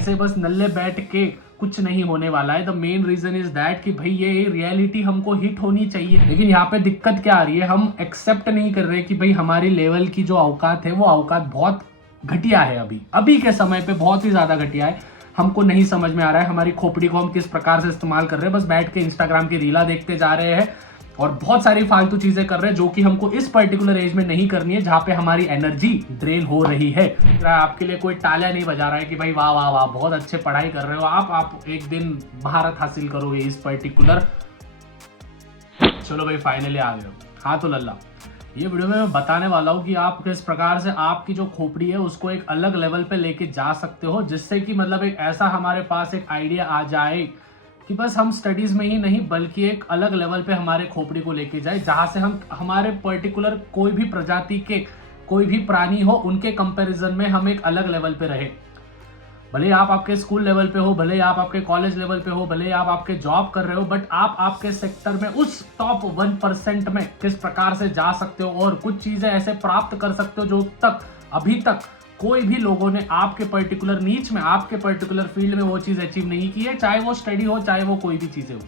ऐसे बस नल्ले बैठ के कुछ नहीं होने वाला है। The main reason is that कि भाई ये रियलिटी हमको हिट होनी चाहिए। लेकिन यहाँ पे दिक्कत क्या आ रही है, हम एक्सेप्ट नहीं कर रहे कि भाई हमारी लेवल की जो औकात है वो औकात बहुत घटिया है। अभी के समय पे बहुत ही ज्यादा घटिया है। हमको नहीं समझ में आ रहा है हमारी खोपड़ी को हम किस प्रकार से इस्तेमाल कर रहे हैं। बस बैठ के इंस्टाग्राम की रीला देखते जा रहे हैं और बहुत सारी फालतू चीजें कर रहे हैं जो कि हमको इस पर्टिकुलर एज में नहीं करनी है, जहां पे हमारी एनर्जी ड्रेन हो रही है। आपके लिए कोई तालियां नहीं बजा रहा है कि भाई वाह वाह वाह बहुत अच्छे पढ़ाई कर रहे हो आप एक दिन महारत हासिल करोगे इस पर्टिकुलर। चलो भाई फाइनली आ गए हो। हाँ तो लल्ला, ये वीडियो में मैं बताने वाला हूँ कि आप किस प्रकार से आपकी जो खोपड़ी है उसको एक अलग लेवल पे लेके जा सकते हो, जिससे कि मतलब एक ऐसा हमारे पास एक आइडिया आ जाए कि बस हम स्टडीज में ही नहीं बल्कि एक अलग लेवल पे हमारे खोपड़ी को लेके जाए, जहां से हम हमारे पर्टिकुलर कोई भी प्रजाति के कोई भी प्राणी हो उनके कंपैरिजन में हम एक अलग लेवल पे रहे। भले आप आपके स्कूल लेवल पे हो, भले आप आपके कॉलेज लेवल पे हो, भले आप आपके जॉब कर रहे हो, बट आप आपके सेक्टर में उस टॉप 1% में किस प्रकार से जा सकते हो और कुछ चीजें ऐसे प्राप्त कर सकते हो जो अभी तक कोई भी लोगों ने आपके पर्टिकुलर नीच में, आपके पर्टिकुलर फील्ड में वो चीज अचीव नहीं की है, चाहे वो स्टडी हो चाहे वो कोई भी चीजें हो।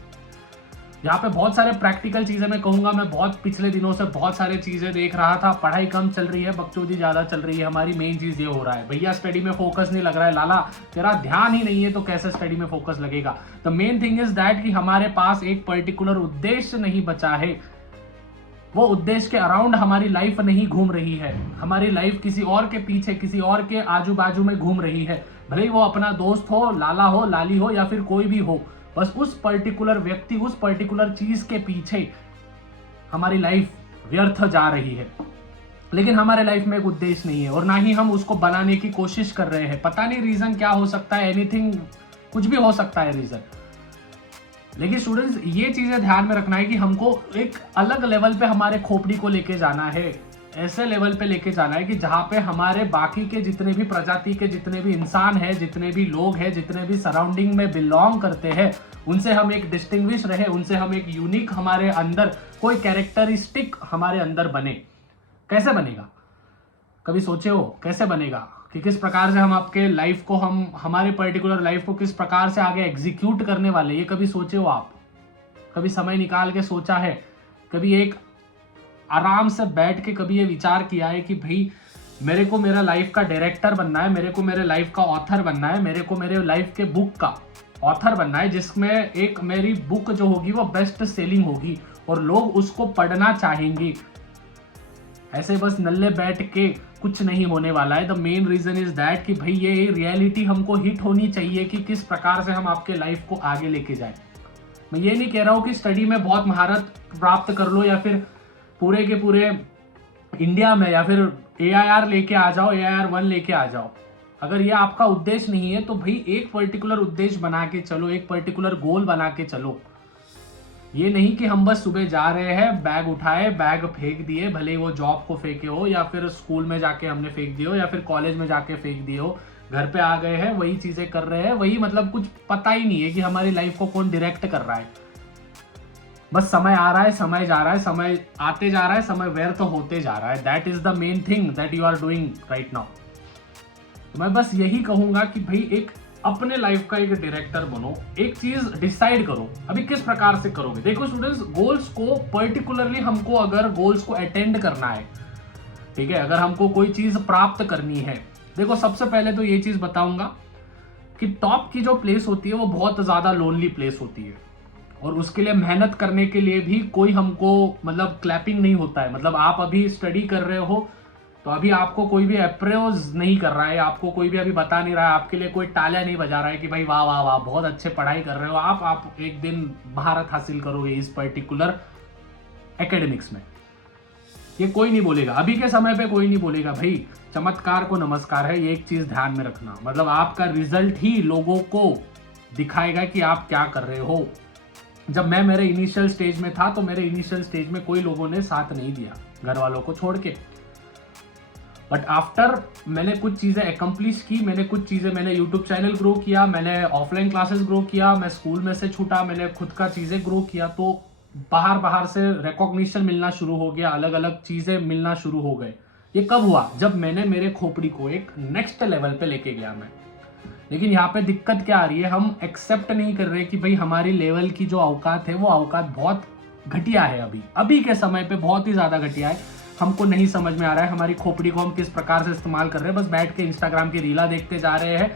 यहाँ पे बहुत सारे प्रैक्टिकल चीजें मैं कहूंगा, मैं बहुत पिछले दिनों से बहुत सारी चीजें देख रहा था। पढ़ाई कम चल रही है, बकचोदी ज्यादा चल रही है। हमारी मेन चीज ये हो रहा है, भैया स्टडी में फोकस नहीं लग रहा है। लाला तेरा ध्यान ही नहीं है तो कैसे स्टडी में फोकस लगेगा। The main thing is that कि हमारे पास एक पर्टिकुलर उद्देश्य नहीं बचा है। वो उद्देश्य के अराउंड हमारी लाइफ नहीं घूम रही है। हमारी लाइफ किसी और के पीछे, किसी और के आजू बाजू में घूम रही है। भले ही वो अपना दोस्त हो, लाला हो, लाली हो या फिर कोई भी हो, बस उस पर्टिकुलर व्यक्ति, उस पर्टिकुलर चीज के पीछे हमारी लाइफ व्यर्थ जा रही है। लेकिन हमारे लाइफ में एक उद्देश्य नहीं है और ना ही हम उसको बनाने की कोशिश कर रहे हैं। पता नहीं रीजन क्या हो सकता है, एनीथिंग, कुछ भी हो सकता है रीजन। लेकिन स्टूडेंट्स ये चीजें ध्यान में रखना है कि हमको एक अलग लेवल पे हमारे खोपड़ी को लेके जाना है। ऐसे लेवल पे लेके जाना है कि जहां पे हमारे बाकी के जितने भी प्रजाति के जितने भी इंसान हैं, जितने भी लोग हैं, जितने भी सराउंडिंग में बिलोंग करते हैं, उनसे हम एक डिस्टिंग्विश रहे, उनसे हम एक यूनिक, हमारे अंदर कोई कैरेक्टरिस्टिक हमारे अंदर बने। कैसे बनेगा, कभी सोचे हो कैसे बनेगा कि किस प्रकार से हम आपके लाइफ को, हम हमारे पर्टिकुलर लाइफ को किस प्रकार से आगे एग्जीक्यूट करने वाले, ये कभी सोचे हो आप? कभी समय निकाल के सोचा है? कभी एक आराम से बैठ के कभी ये विचार किया है कि भाई मेरे को मेरा लाइफ का डायरेक्टर बनना है, मेरे को मेरे लाइफ का ऑथर बनना है, मेरे को मेरे लाइफ के बुक का ऑथर बनना है, जिसमें एक मेरी बुक जो होगी वो बेस्ट सेलिंग होगी और लोग उसको पढ़ना चाहेंगे। ऐसे बस नल्ले बैठ के कुछ नहीं होने वाला है। The main reason is that कि भाई ये रियलिटी हमको हिट होनी चाहिए कि किस प्रकार से हम आपके लाइफ को आगे लेके जाए। मैं ये नहीं कह रहा हूँ कि स्टडी में बहुत महारत प्राप्त कर लो या फिर पूरे के पूरे इंडिया में या फिर AIR लेके आ जाओ, AIR 1 लेके आ जाओ। अगर ये आपका उद्देश्य नहीं है तो भाई एक पर्टिकुलर उद्देश्य बना के चलो, एक पर्टिकुलर गोल बना के चलो। ये नहीं कि हम बस सुबह जा रहे हैं, बैग उठाए, बैग फेंक दिए, भले ही वो जॉब को फेंके हो या फिर स्कूल में जाके हमने फेंक दिए हो या फिर कॉलेज में जाके फेंक दिए हो, घर पे आ गए हैं, वही चीजें कर रहे हैं, वही मतलब कुछ पता ही नहीं है कि हमारी लाइफ को कौन डायरेक्ट कर रहा है। बस समय आ रहा है, समय जा रहा है, समय आते जा रहा है, समय व्यर्थ होते जा रहा है। That is the main thing that you are doing right now. तो मैं बस यही कहूंगा कि भाई एक अपने लाइफ का एक डायरेक्टर बनो, एक चीज डिसाइड करो। अभी किस प्रकार से करोगे? देखो स्टूडेंट्स, गोल्स को पर्टिकुलरली हमको अगर गोल्स को अटेंड करना है, ठीक है, अगर हमको कोई चीज प्राप्त करनी है, देखो सबसे पहले तो ये चीज बताऊंगा कि टॉप की जो प्लेस होती है वो बहुत ज्यादा लोनली प्लेस होती है और उसके लिए मेहनत करने के लिए भी कोई हमको मतलब क्लैपिंग नहीं होता है। मतलब आप अभी स्टडी कर रहे हो तो अभी आपको कोई भी अप्रोच नहीं कर रहा है, आपको कोई भी अभी बता नहीं रहा है, आपके लिए कोई तालियां नहीं बजा रहा है कि भाई वाह वाह वाह बहुत अच्छे पढ़ाई कर रहे हो आप एक दिन महारत हासिल करोगे इस पर्टिकुलर एकेडमिक्स में। ये कोई नहीं बोलेगा, अभी के समय पे कोई नहीं बोलेगा। भाई चमत्कार को नमस्कार है, ये एक चीज ध्यान में रखना। मतलब आपका रिजल्ट ही लोगों को दिखाएगा कि आप क्या कर रहे हो। जब मैं मेरे इनिशियल स्टेज में था तो मेरे इनिशियल स्टेज में कोई लोगों ने साथ नहीं दिया, घर वालों को छोड़ के। बट आफ्टर मैंने कुछ चीजें अकम्प्लिश की, मैंने यूट्यूब चैनल ग्रो किया, मैंने ऑफलाइन क्लासेस ग्रो किया, मैं स्कूल में से छूटा, मैंने खुद का चीजें ग्रो किया, तो बाहर से रिकॉग्निशन मिलना शुरू हो गया, अलग अलग चीजें मिलना शुरू हो गए। ये कब हुआ? जब मैंने मेरे खोपड़ी को एक नेक्स्ट लेवल पे लेके गया। मैं लेकिन यहाँ पे दिक्कत क्या आ रही है, हम एक्सेप्ट नहीं कर रहे कि भाई हमारी लेवल की जो औकात है वो औकात बहुत घटिया है, अभी के समय पे बहुत ही ज्यादा घटिया है। हमको नहीं समझ में आ रहा है हमारी खोपड़ी को हम किस प्रकार से इस्तेमाल कर रहे हैं, बस बैठ के इंस्टाग्राम की रीला देखते जा रहे हैं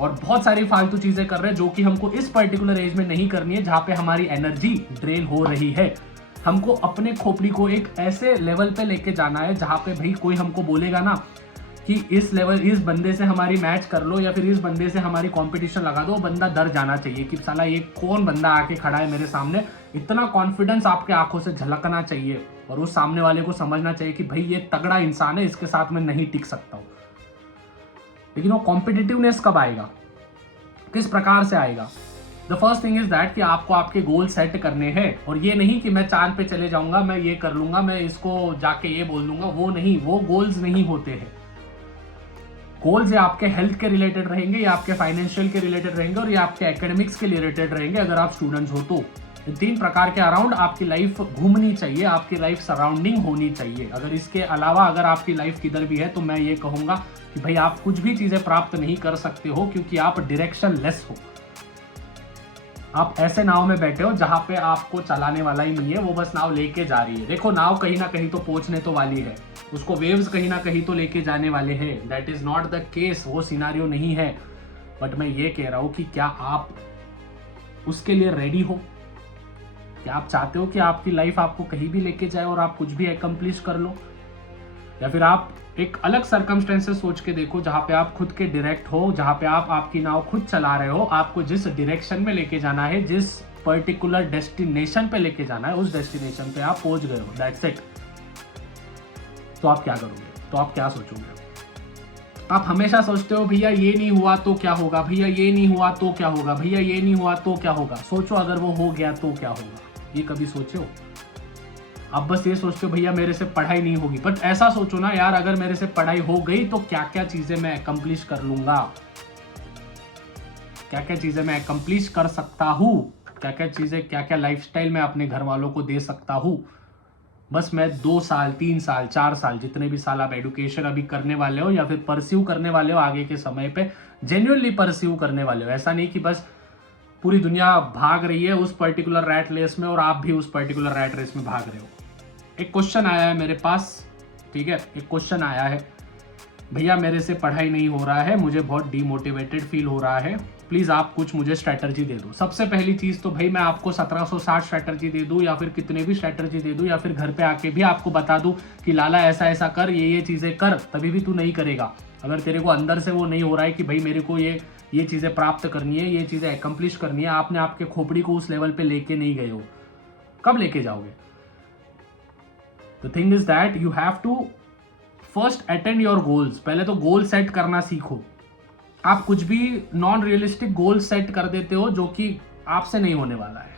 और बहुत सारी फालतू चीजें कर रहे हैं जो कि हमको इस पर्टिकुलर एज में नहीं करनी है, जहां पे हमारी एनर्जी ड्रेन हो रही है। हमको अपने खोपड़ी को एक ऐसे लेवल पे लेके जाना है जहां पे भाई कोई हमको बोलेगा ना कि इस बंदे से हमारी मैच कर लो या फिर इस बंदे से हमारी कंपटीशन लगा दो, बंदा डर जाना चाहिए कि साला ये कौन बंदा आके खड़ा है मेरे सामने। इतना कॉन्फिडेंस आपके आंखों से झलकना चाहिए और उस सामने वाले को समझना चाहिए कि भाई ये तगड़ा इंसान है, इसके साथ मैं नहीं टिक सकता हूं। लेकिन वो कॉम्पिटिटिवनेस कब आएगा, किस प्रकार से आएगा? The first thing is that कि आपको आपके गोल सेट करने हैं, और ये नहीं कि मैं चांद पे चले जाऊंगा, मैं ये कर लूंगा, मैं इसको जाके ये बोल दूंगा, वो नहीं, वो गोल्स नहीं होते हैं। गोल्स ये आपके हेल्थ के रिलेटेड रहेंगे, या आपके फाइनेंशियल के रिलेटेड रहेंगे, और ये आपके एकेडमिक्स के रिलेटेड रहेंगे अगर आप स्टूडेंट्स हो तो। इन 3 प्रकार के अराउंड आपकी लाइफ घूमनी चाहिए, आपकी लाइफ सराउंडिंग होनी चाहिए। अगर इसके अलावा अगर आपकी लाइफ किधर भी है तो मैं ये कहूंगा कि भाई आप कुछ भी चीजें प्राप्त नहीं कर सकते हो, क्योंकि आप डायरेक्शन लेस हो। आप ऐसे नाव में बैठे हो जहां पे आपको चलाने वाला ही नहीं है, वो बस नाव लेके जा रही है। देखो नाव कहीं ना कहीं तो पहुंचने तो वाली है, उसको वेव्स कहीं ना कहीं तो लेके जाने वाले हैं। That is not the case, वो सिनारियो नहीं है। बट मैं ये कह रहा हूं कि क्या आप उसके लिए रेडी हो? क्या आप चाहते हो कि आपकी लाइफ आपको कहीं भी लेके जाए और आप कुछ भी एकम्प्लिश कर लो? या फिर आप एक अलग सर्कमस्टेंसेस सोच के देखो जहां पे आप खुद के डायरेक्ट हो, जहां पे आप आपकी नाव खुद चला रहे हो, आपको जिस डायरेक्शन में लेके जाना है, जिस पर्टिकुलर डेस्टिनेशन पे लेके जाना है, उस डेस्टिनेशन पे आप पहुंच गए हो, दैट्स इट। तो आप क्या करोगे? तो आप क्या सोचोगे? आप हमेशा सोचते हो भैया ये नहीं हुआ तो क्या होगा, भैया ये नहीं हुआ तो क्या होगा, भैया ये नहीं हुआ तो क्या होगा। सोचो अगर वो हो गया तो क्या होगा, ये कभी सोचे हो? आप बस ये सोचते हो भैया मेरे से पढ़ाई नहीं होगी, बट ऐसा सोचो ना यार, अगर मेरे से पढ़ाई हो गई तो क्या क्या चीजें मैं अकम्प्लिश कर लूंगा, क्या क्या चीजें मैं अकम्प्लिश कर सकता हूं, क्या क्या चीजें, क्या क्या लाइफस्टाइल मैं अपने घर वालों को दे सकता हूं। बस मैं 2 साल 3 साल 4 साल जितने भी साल आप एडुकेशन अभी करने वाले हो या फिर परस्यू करने वाले हो आगे के समय पे, जेन्युइनली परस्यू करने वाले हो। ऐसा नहीं कि बस पूरी दुनिया भाग रही है उस पर्टिकुलर रैट रेस में और आप भी उस पर्टिकुलर रैट रेस में भाग रहे हो। एक क्वेश्चन आया है मेरे पास, ठीक है, एक क्वेश्चन आया है, भैया मेरे से पढ़ाई नहीं हो रहा है, मुझे बहुत डीमोटिवेटेड फील हो रहा है, प्लीज आप कुछ मुझे स्ट्रैटेजी दे दो। सबसे पहली चीज तो भाई मैं आपको 1760 स्ट्रैटेजी दे दूं या फिर कितने भी स्ट्रैटेजी दे दूं या फिर घर पे आके भी आपको बता दूं कि लाला ऐसा ऐसा कर, ये चीजें कर, तभी भी तू नहीं करेगा। अगर तेरे को अंदर से वो नहीं हो रहा है कि भाई मेरे को ये चीजें प्राप्त करनी है, ये चीजें एकम्प्लिश करनी है, आपने आपके खोपड़ी को उस लेवल पे लेके नहीं गए हो, कब लेके जाओगे? The thing is that you have to first attend your goals. पहले तो गोल सेट करना सीखो। आप कुछ भी नॉन रियलिस्टिक गोल सेट कर देते हो जो कि आपसे नहीं होने वाला है,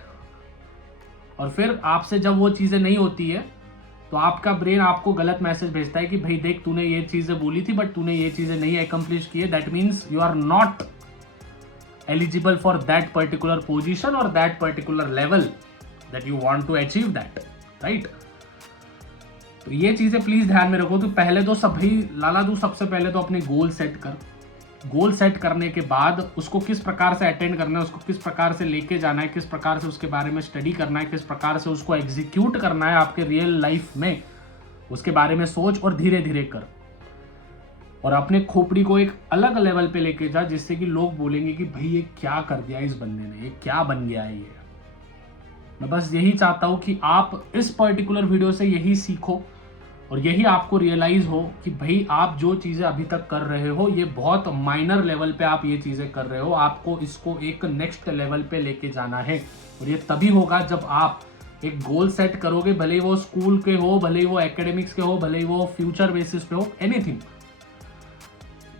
और फिर आपसे जब वो चीजें नहीं होती है तो आपका ब्रेन आपको गलत मैसेज भेजता है कि भाई देख तूने ये चीजें बोली थी बट तूने ये चीजें नहीं अकम्प्लिश की है। That means you are not eligible for that particular position और that particular level that you want to achieve that, right? तो ये चीजें प्लीज ध्यान में रखो। तो पहले तो सभी लाला तू सबसे पहले तो अपने गोल सेट कर। गोल सेट करने के बाद उसको किस प्रकार से अटेंड करना है, उसको किस प्रकार से लेके जाना है, किस प्रकार से उसके बारे में स्टडी करना है, किस प्रकार से उसको एग्जीक्यूट करना है आपके रियल लाइफ में, उसके बारे में सोच और धीरे धीरे कर। और अपने खोपड़ी को एक अलग लेवल पे लेके जा जिससे कि लोग बोलेंगे कि भाई ये क्या कर दिया इस बंदे ने, ये क्या बन गया है ये। मैं बस यही चाहता हूं कि आप इस पर्टिकुलर वीडियो से यही सीखो और यही आपको रियलाइज हो कि भाई आप जो चीजें अभी तक कर रहे हो ये बहुत माइनर लेवल पे आप ये चीजें कर रहे हो, आपको इसको एक नेक्स्ट लेवल पे लेके जाना है। और ये तभी होगा जब आप एक गोल सेट करोगे, भले ही वो स्कूल के हो, भले ही वो एकेडमिक्स के हो, भले ही वो फ्यूचर बेसिस पे हो, एनीथिंग,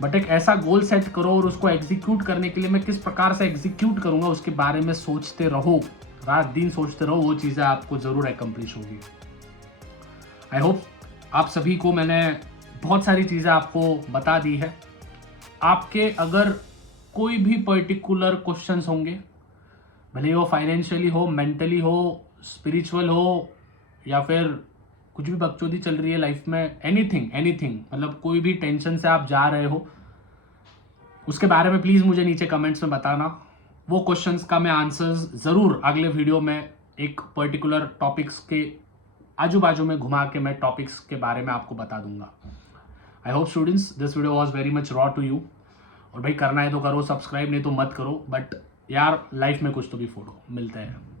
बट एक ऐसा गोल सेट करो और उसको एग्जीक्यूट करने के लिए मैं किस प्रकार से एग्जीक्यूट करूंगा उसके बारे में सोचते रहो, रात दिन सोचते रहो, वो चीजें आपको जरूर एकम्प्लिश होगी। आई होप आप सभी को मैंने बहुत सारी चीज़ें आपको बता दी है। आपके अगर कोई भी पर्टिकुलर क्वेश्चंस होंगे, भले वो फाइनेंशियली हो, मेंटली हो, स्पिरिचुअल हो, या फिर कुछ भी बकचोदी चल रही है लाइफ में, एनीथिंग, मतलब कोई भी टेंशन से आप जा रहे हो, उसके बारे में प्लीज़ मुझे नीचे कमेंट्स में बताना। वो क्वेश्चंस का मैं आंसर्स ज़रूर अगले वीडियो में एक पर्टिकुलर टॉपिक्स के आजू बाजू में घुमा के मैं टॉपिक्स के बारे में आपको बता दूंगा। I hope students this video was very much raw to you. और भाई करना है तो करो सब्सक्राइब, नहीं तो मत करो, बट यार लाइफ में कुछ तो भी फोड़ो। मिलते हैं।